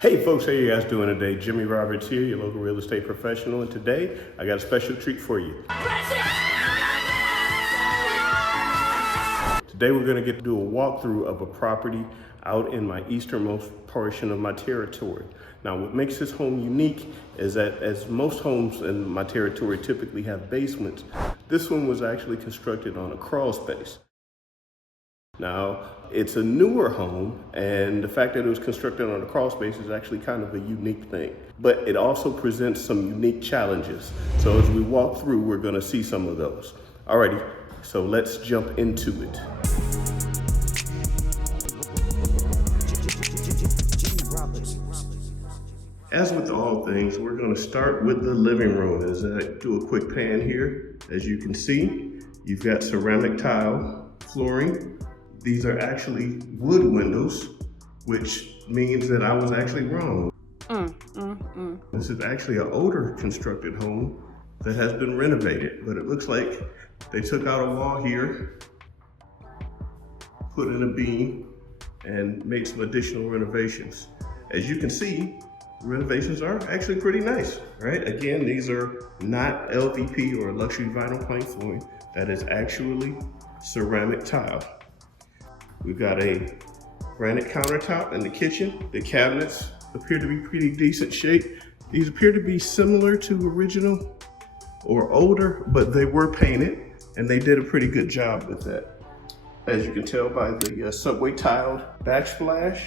Hey folks, how you guys doing today? Jimmy Roberts here, your local real estate professional, and today I got a special treat for you. Today we're going to get to do a walkthrough of a property out in my easternmost portion of my territory. Now what makes this home unique is that as most homes in my territory typically have basements, this one was actually constructed on a crawl space. Now, it's a newer home, and the fact that it was constructed on a crawl space is actually kind of a unique thing. But it also presents some unique challenges. So as we walk through, we're gonna see some of those. Alrighty, so let's jump into it. As with all things, we're gonna start with the living room. As I do a quick pan here, as you can see, you've got ceramic tile flooring. These are actually wood windows, which means that I was actually wrong. This is actually an older constructed home that has been renovated, but it looks like they took out a wall here, put in a beam, and made some additional renovations. As you can see, renovations are actually pretty nice, right? Again, these are not LVP or luxury vinyl plank flooring. That is actually ceramic tile. We've got a granite countertop in the kitchen. The cabinets appear to be pretty decent shape. These appear to be similar to original or older, but they were painted and they did a pretty good job with that. As you can tell by the subway tiled backsplash.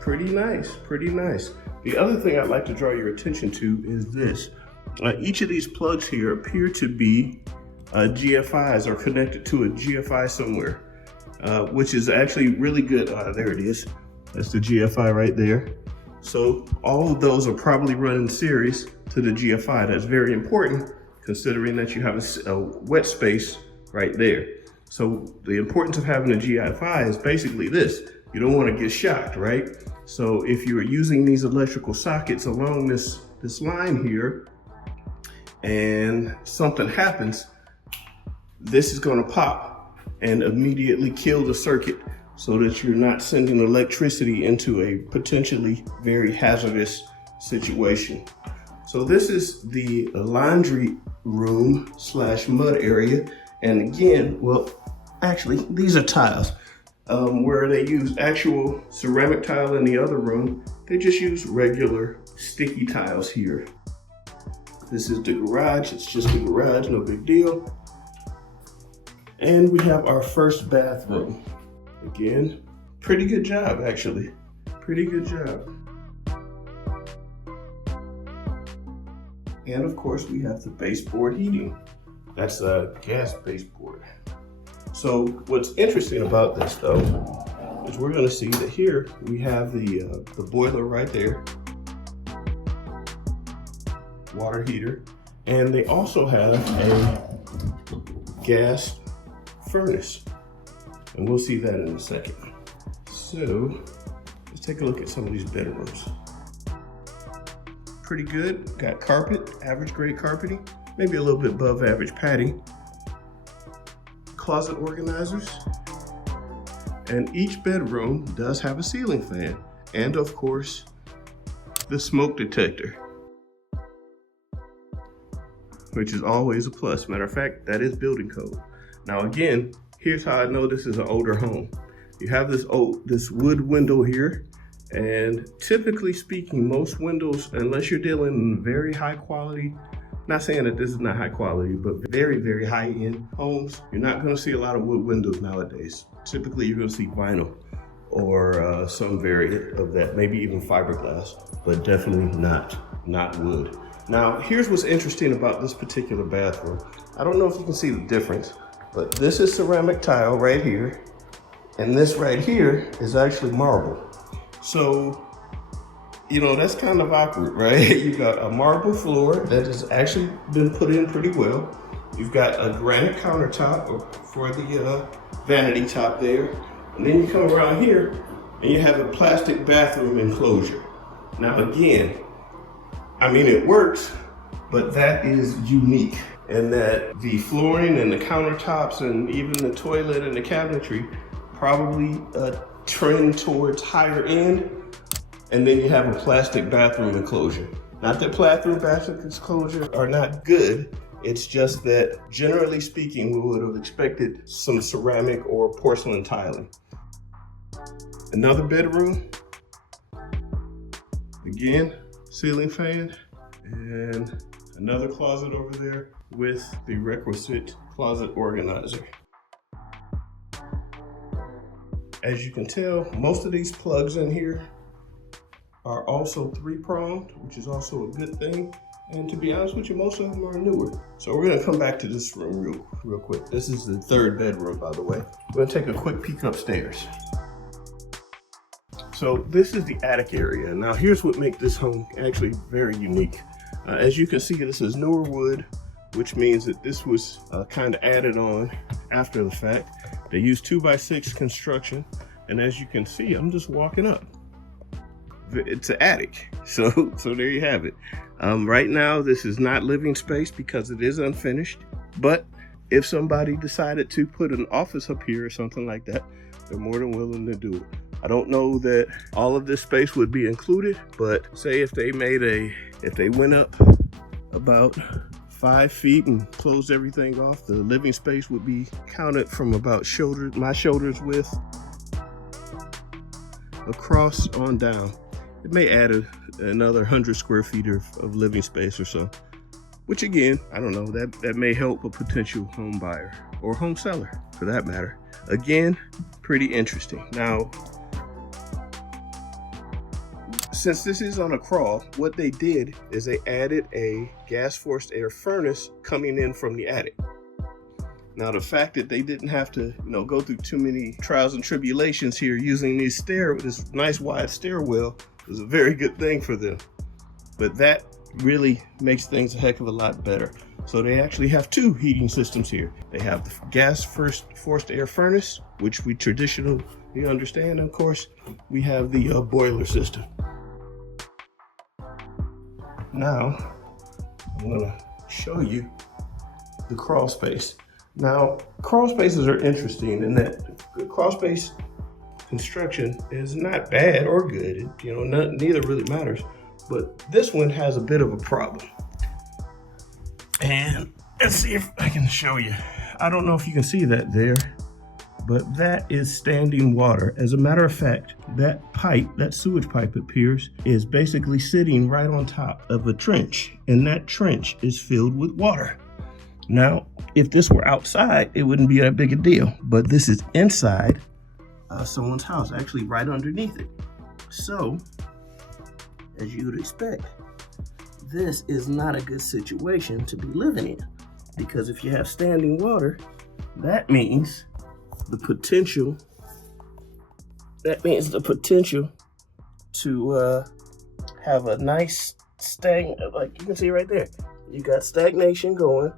Pretty nice, pretty nice. The other thing I'd like to draw your attention to is this. Each of these plugs here appear to be GFIs are connected to a GFI somewhere, which is actually really good. There it is. That's the GFI right there. So all of those are probably run in series to the GFI. That's very important considering that you have a wet space right there. So the importance of having a GFI is basically this. You don't want to get shocked, right? So if you're using these electrical sockets along this line here and something happens, this is going to pop and immediately kill the circuit so that you're not sending electricity into a potentially very hazardous situation. So this is the laundry room / mud area. And again, well, actually, these are tiles. Where they use actual ceramic tile in the other room, they just use regular sticky tiles here. This is the garage. It's just a garage, no big deal. And we have our first bathroom. Again, pretty good job, actually. Pretty good job. And of course, we have the baseboard heating. That's a gas baseboard. So what's interesting about this, though, is we're going to see that here we have the boiler right there, water heater, and they also have a gas furnace, and we'll see that in a second. So let's take a look at some of these bedrooms. Pretty good. Got carpet, average grade carpeting, maybe a little bit above average padding. Closet organizers, and each bedroom does have a ceiling fan, and of course the smoke detector, which is always a plus. Matter of fact, that is building code. Now again, here's how I know this is an older home. You have this wood window here, and typically speaking, most windows, unless you're dealing in very high quality, not saying that this is not high quality, but very, very high-end homes, you're not gonna see a lot of wood windows nowadays. Typically, you're gonna see vinyl or some variant of that, maybe even fiberglass, but definitely not wood. Now, here's what's interesting about this particular bathroom. I don't know if you can see the difference, but this is ceramic tile right here, and this right here is actually marble. So, you know, that's kind of awkward, right? You've got a marble floor that has actually been put in pretty well. You've got a granite countertop for the vanity top there. And then you come around here and you have a plastic bathroom enclosure. Now again, I mean, it works, but that is unique in that the flooring and the countertops and even the toilet and the cabinetry probably trend towards higher end. And then you have a plastic bathroom enclosure. Not that bathroom enclosures are not good. It's just that generally speaking, we would have expected some ceramic or porcelain tiling. Another bedroom. Again, ceiling fan, and another closet over there with the requisite closet organizer. As you can tell, most of these plugs in here are also 3-pronged, which is also a good thing. And to be honest with you, most of them are newer. So we're gonna come back to this room real quick. This is the third bedroom, by the way. We're gonna take a quick peek upstairs. So this is the attic area. Now here's what makes this home actually very unique. As you can see, this is newer wood, which means that this was kind of added on after the fact. They used 2x6 construction. And as you can see, I'm just walking up. It's an attic. So there you have it. Right now, this is not living space because it is unfinished. But if somebody decided to put an office up here or something like that, they're more than willing to do it. I don't know that all of this space would be included, but say if they went up about 5 feet and closed everything off, the living space would be counted from about my shoulders width across on down. It may add another 100 square feet of living space or so, which again, I don't know, that may help a potential home buyer or home seller for that matter. Again, pretty interesting. Now, since this is on a crawl, what they did is they added a gas forced air furnace coming in from the attic. Now, the fact that they didn't have to, go through too many trials and tribulations here using this nice wide stairwell is a very good thing for them. But that really makes things a heck of a lot better. So they actually have 2 heating systems here. They have the gas forced air furnace, which we traditionally understand. Of course, we have the boiler system. Now, I'm gonna show you the crawl space. Now, crawl spaces are interesting in that crawl space construction is not bad or good. Neither really matters. But this one has a bit of a problem. And let's see if I can show you. I don't know if you can see that there, but that is standing water. As a matter of fact, that sewage pipe appears, is basically sitting right on top of a trench, and that trench is filled with water. Now, if this were outside, it wouldn't be that big a deal, but this is inside someone's house, actually right underneath it. So, as you would expect, this is not a good situation to be living in, because if you have standing water, that means the potential to have a nice like you can see right there. You got stagnation going,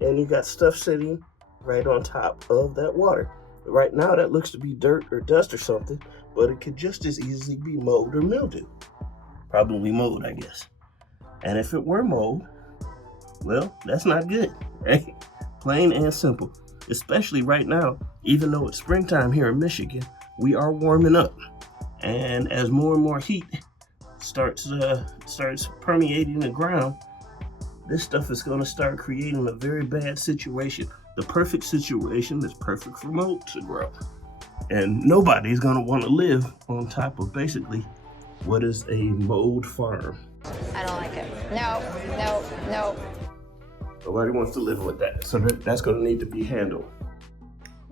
and you got stuff sitting right on top of that water. Right now, that looks to be dirt or dust or something, but it could just as easily be mold or mildew. Probably mold, I guess. And if it were mold, well, that's not good, right? Plain and simple. Especially right now, even though it's springtime here in Michigan, we are warming up. And as more and more heat starts permeating the ground, this stuff is going to start creating a very bad situation. The perfect situation that's perfect for mold to grow. And nobody's going to want to live on top of basically what is a mold farm. I don't like it. No. Nobody wants to live with that. So that's going to need to be handled.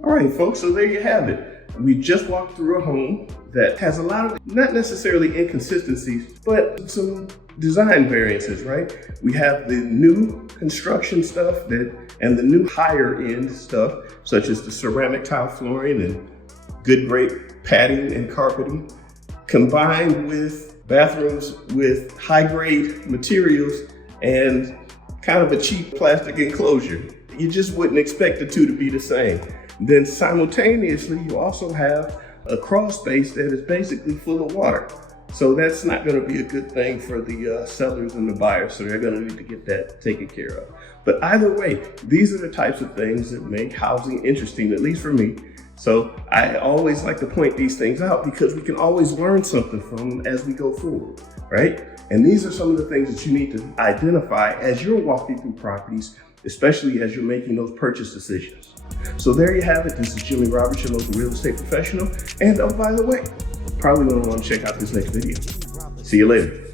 All right, folks, so there you have it. We just walked through a home that has a lot of, not necessarily inconsistencies, but some design variances, right? We have the new construction stuff and the new higher end stuff, such as the ceramic tile flooring and good great padding and carpeting, combined with bathrooms with high grade materials and kind of a cheap plastic enclosure. You just wouldn't expect the two to be the same. Then simultaneously, you also have a crawl space that is basically full of water. So that's not going to be a good thing for the sellers and the buyers. So they're going to need to get that taken care of. But either way, these are the types of things that make housing interesting, at least for me. So I always like to point these things out because we can always learn something from them as we go forward, right? And these are some of the things that you need to identify as you're walking through properties, especially as you're making those purchase decisions. So there you have it. This is Jimmy Roberts, your local real estate professional. And oh, by the way, probably going to want to check out this next video. See you later.